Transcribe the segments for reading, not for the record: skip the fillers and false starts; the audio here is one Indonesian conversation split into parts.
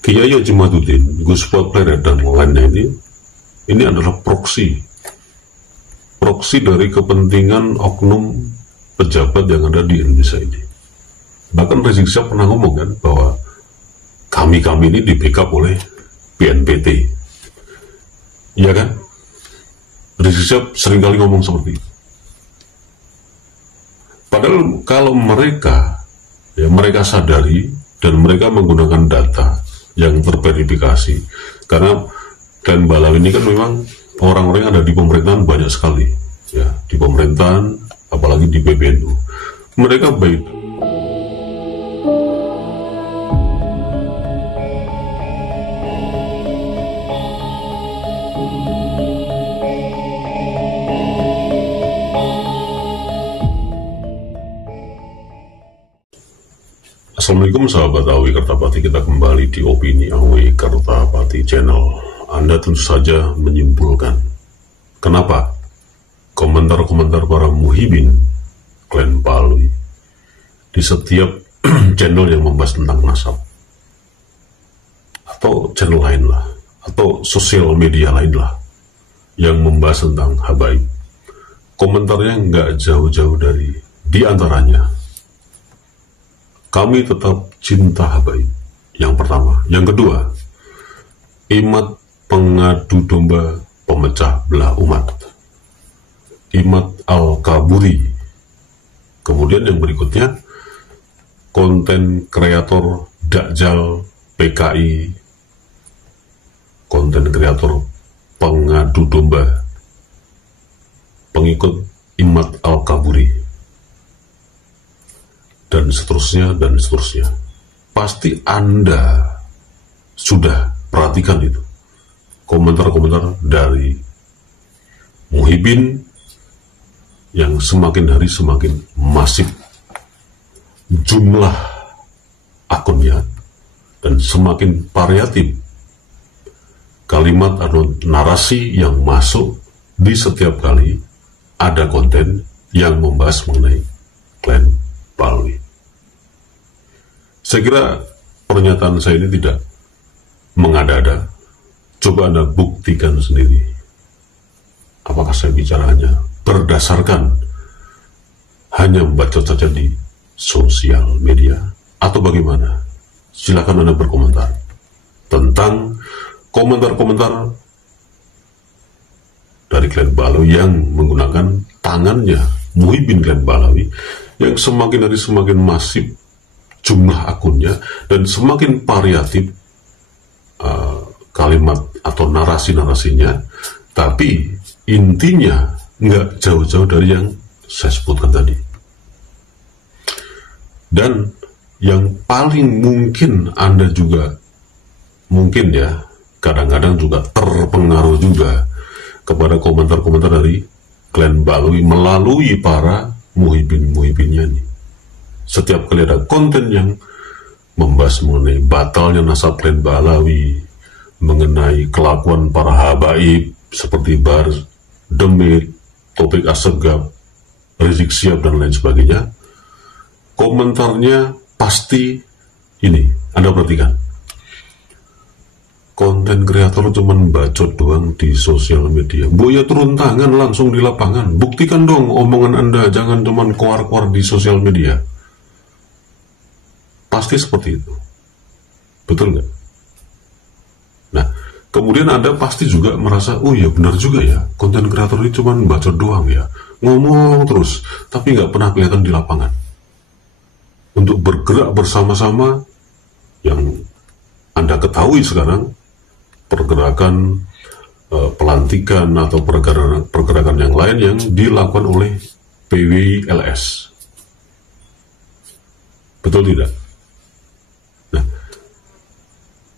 Kiai Haji Madudin, Gus Pleret dan lainnya ini adalah proksi dari kepentingan oknum pejabat yang ada di Indonesia ini. Bahkan Rizik Syihab pernah ngomong kan bahwa kami ini di backup oleh BNPT, iya kan? Rizik Syihab seringkali ngomong seperti itu. Padahal kalau mereka sadari dan mereka menggunakan data yang terverifikasi, karena Glenn Balawi ini kan memang orang-orang yang ada di pemerintahan banyak sekali, ya, di pemerintahan, apalagi di PBNU. Mereka baik. Assalamualaikum sahabat Awi Kertapati, kita kembali di Opini Awi Kertapati Channel. Anda tentu saja menyimpulkan kenapa komentar-komentar para muhibin Glenn Balawi di setiap channel yang membahas tentang nasab, atau channel lain lah, atau sosial media lain lah yang membahas tentang habaib. Komentarnya nggak jauh-jauh dari diantaranya, kami tetap cinta habaib, yang pertama. Yang kedua, Imad pengadu domba pemecah belah umat, Imad Al-Kaburi. Kemudian yang berikutnya, konten kreator Dakjal PKI, konten kreator pengadu domba, pengikut Imad Al-Kaburi, dan seterusnya dan seterusnya. Pasti Anda sudah perhatikan itu, komentar-komentar dari muhibin yang semakin hari semakin masif jumlah akunnya dan semakin variatif kalimat atau narasi yang masuk di setiap kali ada konten yang membahas mengenai Glenn Balawi. Saya kira pernyataan saya ini tidak mengada-ada. Coba Anda buktikan sendiri. Apakah saya bicara hanya berdasarkan hanya membaca saja di sosial media, atau bagaimana? Silakan Anda berkomentar tentang komentar-komentar dari Glenn Balawi yang menggunakan tangannya muhibin Glenn Balawi, yang semakin hari semakin masif jumlah akunnya dan semakin variatif kalimat atau narasi-narasinya, tapi intinya nggak jauh-jauh dari yang saya sebutkan tadi. Dan yang paling mungkin Anda juga mungkin ya kadang-kadang juga terpengaruh juga kepada komentar-komentar dari Glenn Balawi melalui para muhibin-muhibinnya nih. Setiap kali ada konten yang membahas mengenai batalnya nasab Glenn Balawi, mengenai kelakuan para habaib seperti Bar Demit, Taufik Assegaf, Rizik Syihab dan lain sebagainya, komentarnya pasti ini. Anda perhatikan, konten kreator cuman bacot doang di sosial media. Boya turun tangan langsung di lapangan. Buktikan dong omongan Anda, jangan cuman keluar-keluar di sosial media. Pasti seperti itu. Betul nggak? Nah, kemudian Anda pasti juga merasa, oh ya benar juga ya, konten kreator ini cuman bacot doang ya. Ngomong terus, tapi nggak pernah kelihatan di lapangan. Untuk bergerak bersama-sama, yang Anda ketahui sekarang, pergerakan pelantikan atau pergerakan yang lain yang dilakukan oleh PWLS. Betul tidak? Nah,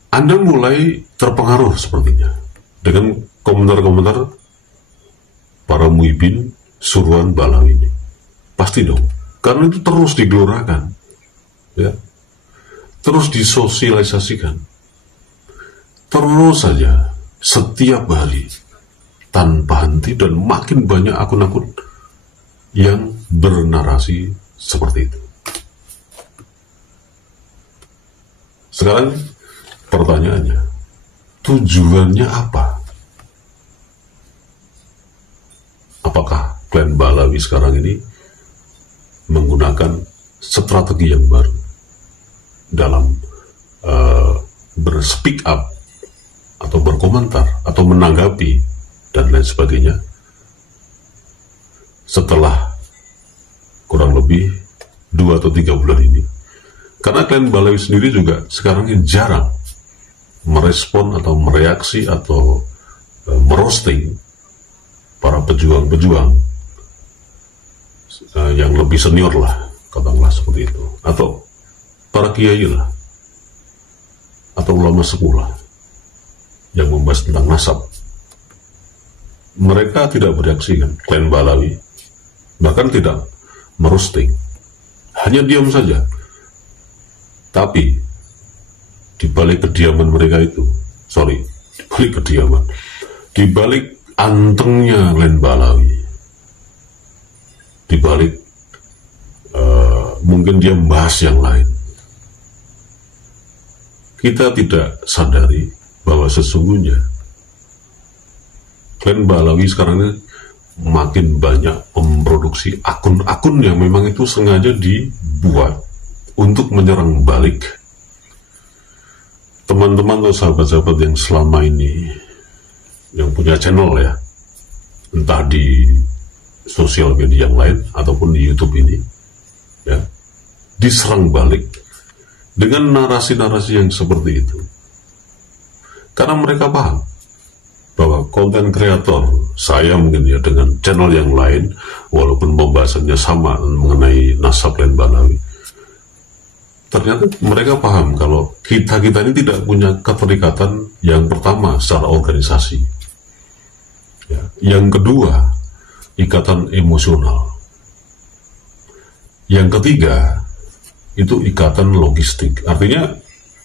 Anda mulai terpengaruh sepertinya dengan komentar-komentar para muhibin suruhan Balawi ini. Pasti dong, karena itu terus digelorakan, ya, terus disosialisasikan, terus saja setiap hari tanpa henti, dan makin banyak akun-akun yang bernarasi seperti itu. Sekarang pertanyaannya, tujuannya apa? Apakah klan Balawi sekarang ini menggunakan strategi yang baru dalam berspeak up atau berkomentar atau menanggapi dan lain sebagainya setelah kurang lebih 2 atau 3 bulan ini? Karena klan Balawi sendiri juga sekarang ini jarang merespon atau mereaksi atau merosting para pejuang-pejuang yang lebih senior lah, katakanlah seperti itu, atau para kiai lah, atau ulama sepuh yang membahas tentang nasab. Mereka tidak bereaksi kan, klan Balawi, bahkan tidak merosting, hanya diam saja. Tapi di balik kediaman mereka itu, di balik antengnya klan Balawi, di balik mungkin dia membahas yang lain, kita tidak sadari bahwa sesungguhnya klan Balawi sekarang ini makin banyak memproduksi akun-akun yang memang itu sengaja dibuat untuk menyerang balik teman-teman atau sahabat-sahabat yang selama ini yang punya channel ya, entah di sosial media yang lain ataupun di YouTube ini ya, diserang balik dengan narasi-narasi yang seperti itu. Karena mereka paham bahwa konten kreator saya mungkin ya dengan channel yang lain, walaupun pembahasannya sama mengenai nasab klan Balawi, ternyata mereka paham kalau kita ini tidak punya keterikatan yang pertama secara organisasi ya. Yang kedua, ikatan emosional. Yang ketiga, itu ikatan logistik. Artinya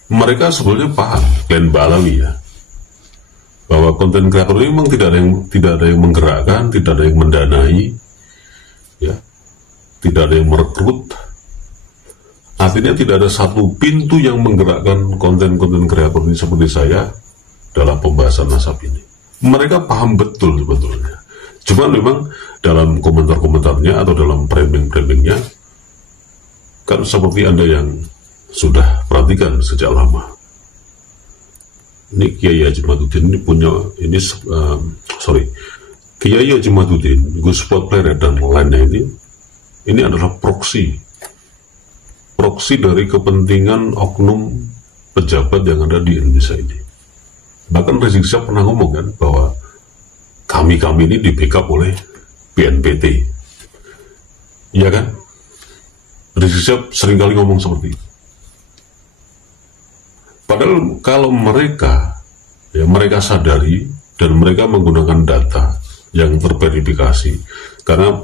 mereka sebetulnya paham, klan Balawi ya, bahwa konten kreator ini memang tidak ada yang menggerakkan, tidak ada yang mendanai ya, tidak ada yang merekrut. Artinya tidak ada satu pintu yang menggerakkan konten-konten kreator ini seperti saya dalam pembahasan nasab ini. Mereka paham betul sebetulnya. Cuma memang dalam komentar-komentarnya atau dalam framing-framingnya, kan seperti Anda yang sudah perhatikan sejak lama. Ini Kiai Haji Madudin ini punya, Kiai Haji Madudin, Gus Sport Player dan lainnya ini adalah proksi dari kepentingan oknum pejabat yang ada di Indonesia ini. Bahkan Rizik Syihab pernah ngomong kan bahwa kami ini di backup oleh BNPT, iya kan? Rizik Syihab seringkali ngomong seperti itu. Padahal kalau mereka sadari dan mereka menggunakan data yang terverifikasi, karena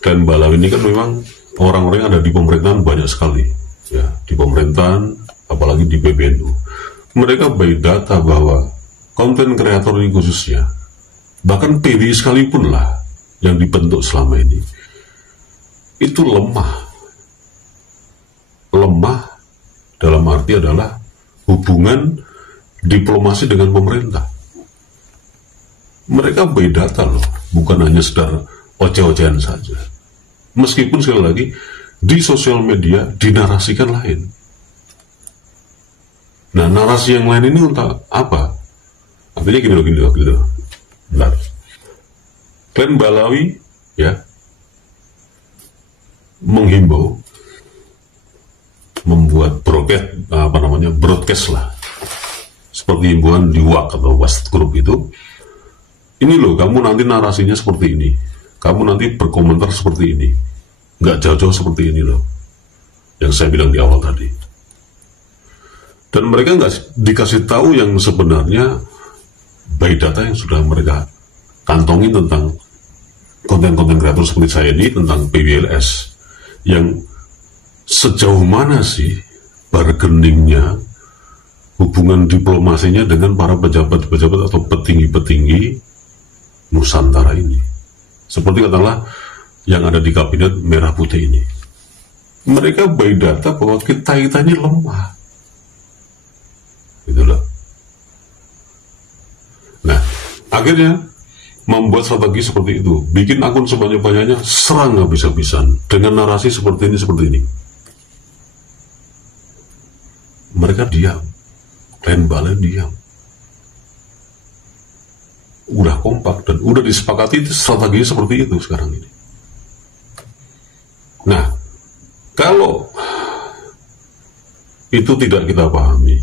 klan Balawi ini kan memang orang-orang yang ada di pemerintahan banyak sekali ya, di pemerintahan apalagi di PBNU. Mereka by data bahwa konten kreator ini khususnya, bahkan PBI sekalipun lah yang dibentuk selama ini, itu lemah dalam arti adalah hubungan diplomasi dengan pemerintah. Mereka by data loh, bukan hanya sekedar oceh-ocehan saja. Meskipun sekali lagi di sosial media dinarasikan lain. Nah, narasi yang lain ini untuk apa? Artinya gini loh. Bentar. Klan Balawi ya menghimbau membuat broadcast lah, seperti himbauan di WhatsApp atau WhatsApp grup itu. Ini loh, kamu nanti narasinya seperti ini, kamu nanti berkomentar seperti ini, nggak jauh-jauh seperti ini loh, yang saya bilang di awal tadi. Dan mereka nggak dikasih tahu yang sebenarnya by data yang sudah mereka kantongin tentang konten-konten kreator seperti saya ini, tentang PBLS, yang sejauh mana sih bargainingnya, hubungan diplomasinya dengan para pejabat-pejabat atau petinggi-petinggi Nusantara ini. Seperti katakanlah yang ada di kabinet merah putih ini. Mereka by data bahwa kita ini lemah. Akhirnya membuat strategi seperti itu, bikin akun sebanyak-banyaknya, serang habis-habisan dengan narasi seperti ini. Mereka diam, Clan Balawi diam. Udah kompak dan udah disepakati strateginya seperti itu sekarang ini. Nah, kalau itu tidak kita pahami,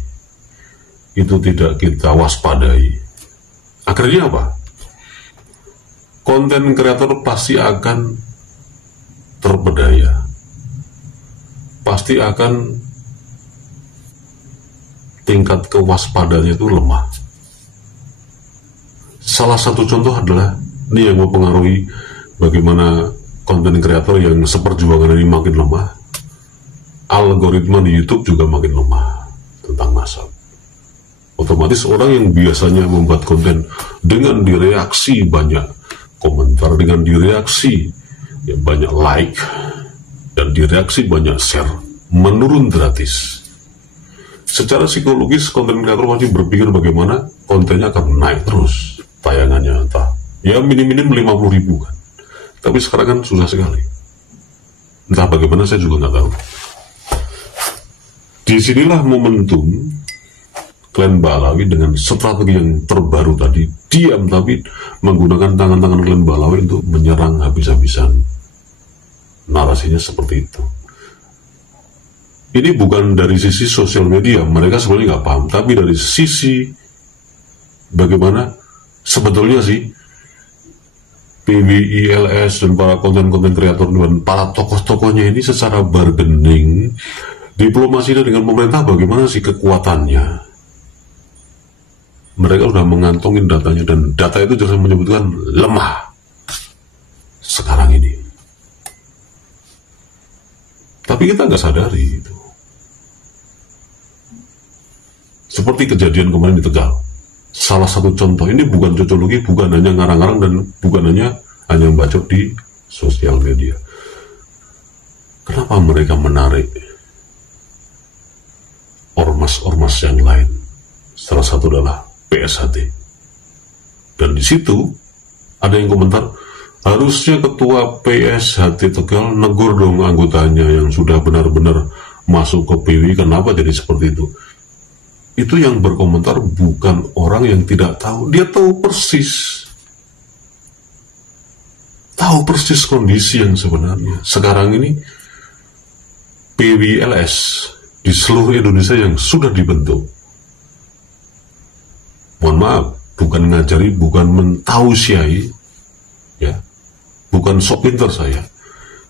itu tidak kita waspadai, akhirnya apa? Konten kreator pasti akan terpedaya, pasti akan tingkat kewaspadaannya itu lemah. Salah satu contoh adalah ini yang mempengaruhi bagaimana konten kreator yang seperjuangan ini makin lemah. Algoritma di YouTube juga makin lemah tentang nasab. Otomatis orang yang biasanya membuat konten dengan direaksi banyak komentar, dengan direaksi banyak like, dan direaksi banyak share, menurun gratis. Secara psikologis konten kreator masih berpikir bagaimana kontennya akan naik terus tayangannya, entah ya minim-minim 50.000 kan, tapi sekarang kan susah sekali, entah bagaimana saya juga nggak tahu. Disinilah momentum Clan Balawi dengan strategi yang terbaru tadi, diam tapi menggunakan tangan-tangan Clan Balawi untuk menyerang habis-habisan. Narasinya seperti itu. Ini bukan dari sisi sosial media, mereka sebenarnya nggak paham, tapi dari sisi bagaimana sebetulnya sih PWILS dan para konten-konten kreator dan para tokoh-tokohnya ini secara bargaining diplomasinya dengan pemerintah bagaimana sih kekuatannya. Mereka sudah mengantongin datanya dan data itu jelas menyebutkan lemah sekarang ini. Tapi kita nggak sadari itu. Seperti kejadian kemarin di Tegal. Salah satu contoh, ini bukan cocologi, bukan hanya ngarang-ngarang dan bukan hanya bacot di sosial media. Kenapa mereka menarik ormas-ormas yang lain? Salah satu adalah PSHT. Dan di situ ada yang komentar, harusnya ketua PSHT Tegal negur dong anggotanya yang sudah benar-benar masuk ke PW, kenapa jadi seperti itu? Itu yang berkomentar bukan orang yang tidak tahu, dia tahu persis kondisi yang sebenarnya. Sekarang ini PWLS di seluruh Indonesia yang sudah dibentuk, mohon maaf, bukan ngajari, bukan mentausiai, ya, bukan sok pinter saya,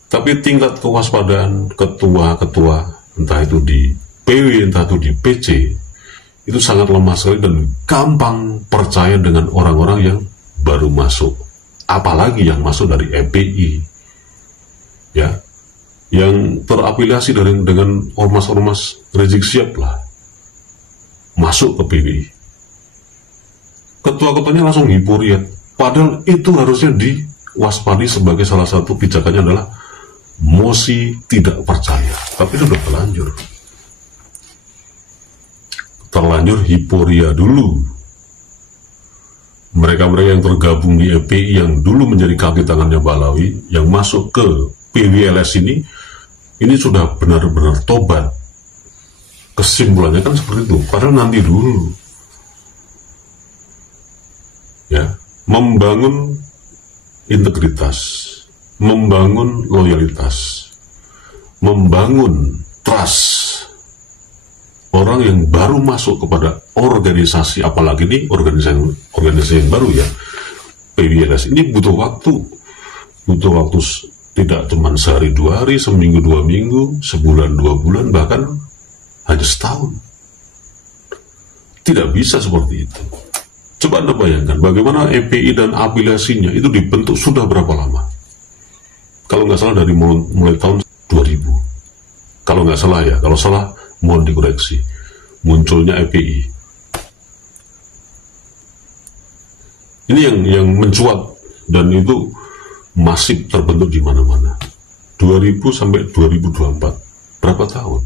tapi tingkat kewaspadaan ketua-ketua, entah itu di PW, entah itu di PC, itu sangat lemah sekali dan gampang percaya dengan orang-orang yang baru masuk, apalagi yang masuk dari EPI, ya, yang terafiliasi dengan ormas-ormas Rizik Syihab lah, masuk ke PWI. Ketua-ketuanya langsung hipuriat, padahal itu harusnya diwaspadi sebagai salah satu pijakannya adalah mosi tidak percaya, tapi itu sudah terlanjur hiporia dulu. Mereka-mereka yang tergabung di EPI yang dulu menjadi kaki tangannya Balawi, yang masuk ke PWLS ini sudah benar-benar tobat. Kesimpulannya kan seperti itu, padahal nanti dulu. Ya, membangun integritas, membangun loyalitas, membangun trust. Orang yang baru masuk kepada organisasi, apalagi ini organisasi yang baru ya, PWLS ini butuh waktu tidak cuma sehari 2 hari, seminggu 2 minggu, sebulan 2 bulan, bahkan hanya setahun. Tidak bisa seperti itu. Coba Anda bayangkan bagaimana EPI dan afiliasinya itu dibentuk sudah berapa lama? Kalau nggak salah dari mulai tahun 2000. Kalau nggak salah ya, kalau salah mohon dikoreksi. Munculnya EPI. Ini yang mencuat dan itu masif terbentuk di mana-mana. 2000 sampai 2024. Berapa tahun?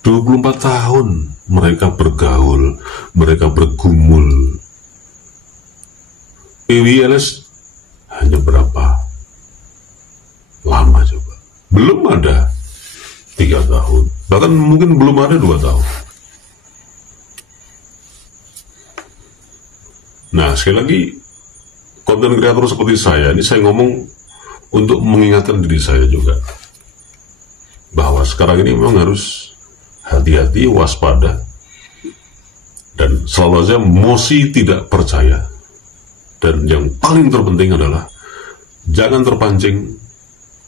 24 tahun mereka bergaul, mereka bergumul PWLS hanya berapa lama coba? Belum ada 3 tahun, bahkan mungkin belum ada 2 tahun. Nah, sekali lagi, konten kreator seperti saya, ini saya ngomong untuk mengingatkan diri saya juga, bahwa sekarang ini memang harus hati-hati, waspada, dan selalu saja emosi tidak percaya. Dan yang paling terpenting adalah jangan terpancing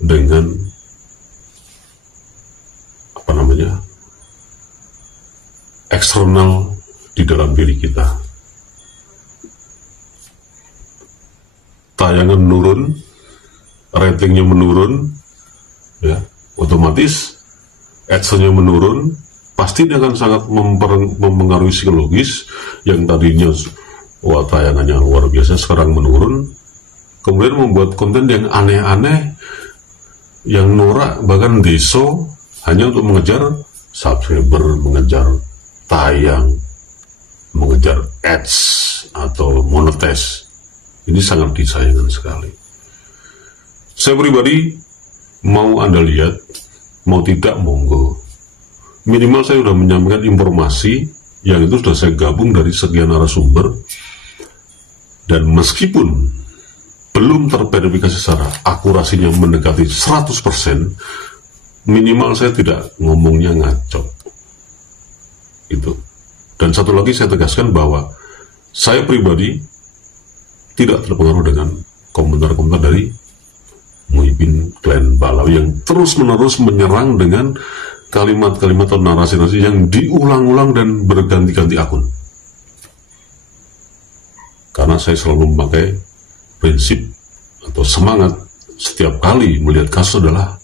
dengan eksternal di dalam diri kita. Tayangan menurun, ratingnya menurun, ya, otomatis adsense-nya menurun, pasti dia akan sangat mempengaruhi psikologis. Yang tadinya wah tayangannya luar biasa, sekarang menurun, kemudian membuat konten yang aneh-aneh, yang norak, bahkan deso, hanya untuk mengejar subscriber, mengejar tayang, mengejar ads atau monetize. Ini sangat disayangkan sekali. Saya pribadi, mau Anda lihat, mau tidak, monggo. Minimal saya sudah menyampaikan informasi yang itu sudah saya gabung dari sekian narasumber, dan meskipun belum terverifikasi secara akurasinya mendekati 100%, minimal saya tidak ngomongnya ngaco. Itu. Dan satu lagi saya tegaskan bahwa saya pribadi tidak terpengaruh dengan komentar-komentar dari Muhyiddin Klan Balau yang terus-menerus menyerang dengan kalimat-kalimat atau narasi-narasi yang diulang-ulang dan berganti-ganti akun. Karena saya selalu memakai prinsip atau semangat setiap kali melihat kasus adalah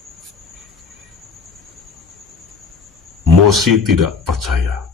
emosi tidak percaya.